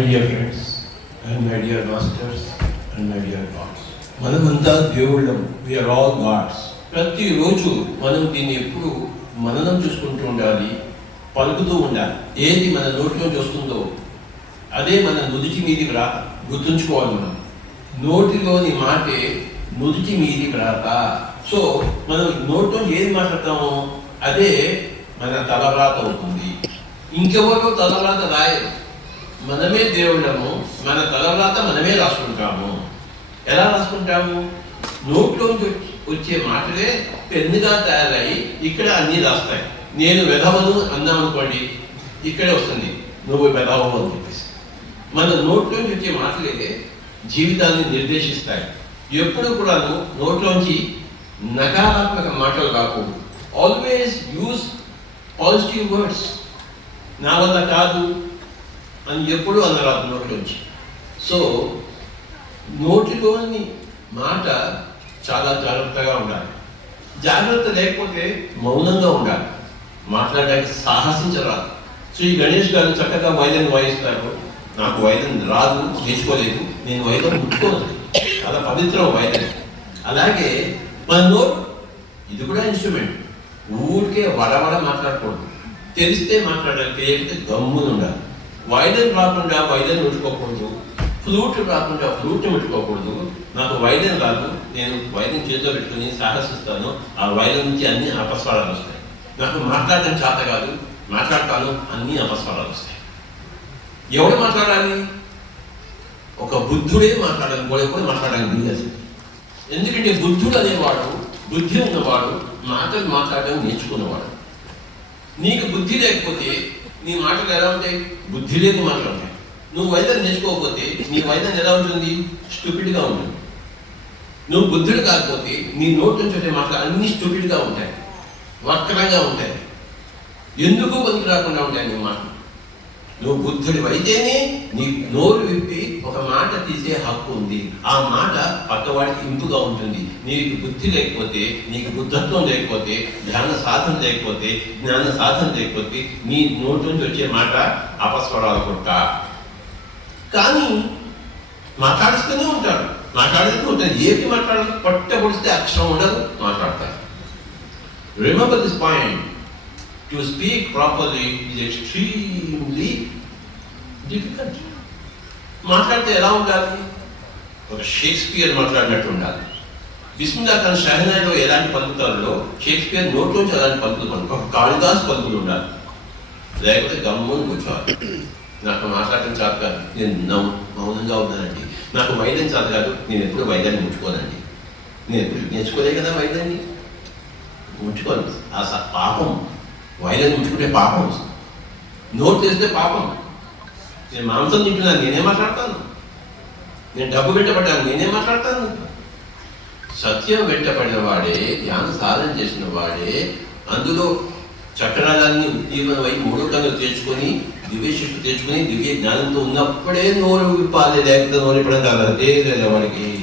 My dear friends and my dear masters and my dear gods మనమంతా దేవుళ్ళం. We are all God's ప్రతిరోజు మనం దీన్ని ఎప్పుడు మననం చూసుకుంటూ ఉండాలి పలుకుతూ ఉండాలి. ఏది మన నోటిలోంచి వస్తుందో అదే మన నుదిటి మీదికి రా గుర్తుంచుకోవాలి మనం. నోటిలోని మాటే నుదిటి మీదికి రాత సో మనం నోట్లో ఏది మాట్లాడతామో అదే మన తలరాత అవుతుంది. ఇంకెవరో తలరాత రాయరు. మనమే దేవుళ్ళము మన తర్వాత మనమే రాసుకుంటాము. ఎలా రాసుకుంటాము? నోట్లోంచి వచ్చే మాటలే పెన్నుగా తయారై ఇక్కడ అన్నీ రాస్తాయి. నేను వెధవను అన్నాం అనుకోండి ఇక్కడే వస్తుంది. నువ్వు వెధవవు అని చెప్పేసి. మన నోట్లోంచి వచ్చే మాటలే జీవితాన్ని నిర్దేశిస్తాయి. ఎప్పుడు కూడాను నోట్లోంచి నకారాత్మక మాటలు రాకూడదు. ఆల్వేస్ యూస్ పాజిటివ్ వర్డ్స్ నా వల్ల కాదు అని ఎప్పుడు అనరాదు నోట్లోంచి సో నోటిలోని మాట చాలా జాగ్రత్తగా ఉండాలి. జాగ్రత్త లేకపోతే మౌనంగా ఉండాలి. మాట్లాడడానికి సాహసించరాదు ఈ గణేష్ గారు చక్కగా వైద్యం వాయిస్తారు. నాకు వైద్యం రాదు నేర్చుకోలేదు. నేను వైద్యం ముట్టుకోను. చాలా పవిత్రం వైద్యం. అలాగే మన నోట్ ఇది కూడా ఇన్స్ట్రుమెంట్ ఊరికే వడవడ మాట్లాడకూడదు. తెలిస్తే మాట్లాడాలి తెలియకపోతే గమ్మునుండాలి వైద్యం రాకుండా వైద్యం ఉంచుకోకూడదు ఫ్లూట్ రాకుండా ఫ్లూట్ ఉంచుకోకూడదు నాకు వైద్యం రాదు నేను వైద్యం చేతిలో పెట్టుకుని సాహసిస్తాను. ఆ వైద్యం నుంచి అన్ని అపస్వరాలు వస్తాయి. నాకు మాట్లాడడం చేత కాదు మాట్లాడతాను అన్ని అపస్వరాలు వస్తాయి. ఎవడు మాట్లాడాలి? ఒక బుద్ధుడే మాట్లాడాలి కూడా కూడా మాట్లాడడానికి వీలేదు ఎందుకంటే బుద్ధుడు అనేవాడు బుద్ధి ఉన్నవాడు మాటలు మాట్లాడడం నేర్చుకున్నవాడు. నీకు బుద్ధి లేకపోతే నీ మాటలు ఎలా ఉంటాయి? బుద్ధి లేని మాటలు ఉంటాయి. నువ్వు వైద్యం నేర్చుకోకపోతే నీ వైద్యం ఎలా ఉంటుంది? స్టూపిడ్గా ఉంటుంది. నువ్వు బుద్ధుడు కాకపోతే నీ నోటి నుంచి వచ్చే మాటలు అన్ని స్టూపిడ్గా ఉంటాయి. వక్రంగా ఉంటాయి. ఎందుకు పనికి రాకుండా ఉంటాయి నీ మాటలు? నువ్వు బుద్ధుడి అయితేనే నీ నోరు విప్పి ఒక మాట తీసే హక్కు ఉంది. ఆ మాట పక్కవాడికి ఇంపుగా ఉంటుంది. నీకు బుద్ధి లేకపోతే నీకు బుద్ధత్వం లేకపోతే ధ్యాన సాధన లేకపోతే జ్ఞాన సాధన లేకపోతే నీ నోటి నుంచి వచ్చే మాట అపస్వరాలు కొట్ట కానీ మాట్లాడుస్తూనే ఉంటాడు. మాట్లాడుతూ ఉంటాడు. ఏమి మాట్లాడాలి పట్ట పొడిస్తే అక్షరం ఉండదు. మాట్లాడతారు remember this point to speak properly is extremely difficult మాట్లాడితే ఎలా ఉండాలి? ఒక షేక్స్పియర్ మాట్లాడినట్టు ఉండాలి. బిస్మిల్లా ఖాన్ షహనాయిలో ఎలాంటి పలుకుతారో షేక్స్పియర్ నోట్లోంచి అలాంటి పలుకులు పలుకు ఒక కాళిదాస్ పలుకులు ఉండాలి. లేకపోతే గమ్ముని కూర్చోవాలి. నాకు మాట్లాడటం చేత కాదు. నేను నవ్వు మౌనంగా ఉన్నానండి. నాకు వైద్యం చేత కాదు. నేను ఎప్పుడు వైద్యాన్ని ముట్టుకోనండి. నేను ఎప్పుడు నేర్చుకోలే కదా వైద్యాన్ని? ముట్టుకోను. ఆ స- పాపం. వైద్యం ముట్టుకుంటే పాపం. నోరు తెస్తే పాపం. నేను మాంసం తింటున్నాను నేనే మాట్లాడతాను? నేను డబ్బు పెట్టబడ్డాను నేనే మాట్లాడతాను? సత్యం వెంటబడిన వాడే ధ్యాన సాధన చేసిన వాడే అందులో చక్రాలన్నీ ఉద్దీపనమై మూడో కన్ను తెచ్చుకొని దివ్య శిష్టు తెచ్చుకొని దివ్య జ్ఞానంతో ఉన్నప్పుడే నోరు విప్పాలి లేకపోతే నోరు ఇప్పడం కాదు అదే లేదా వాడికి.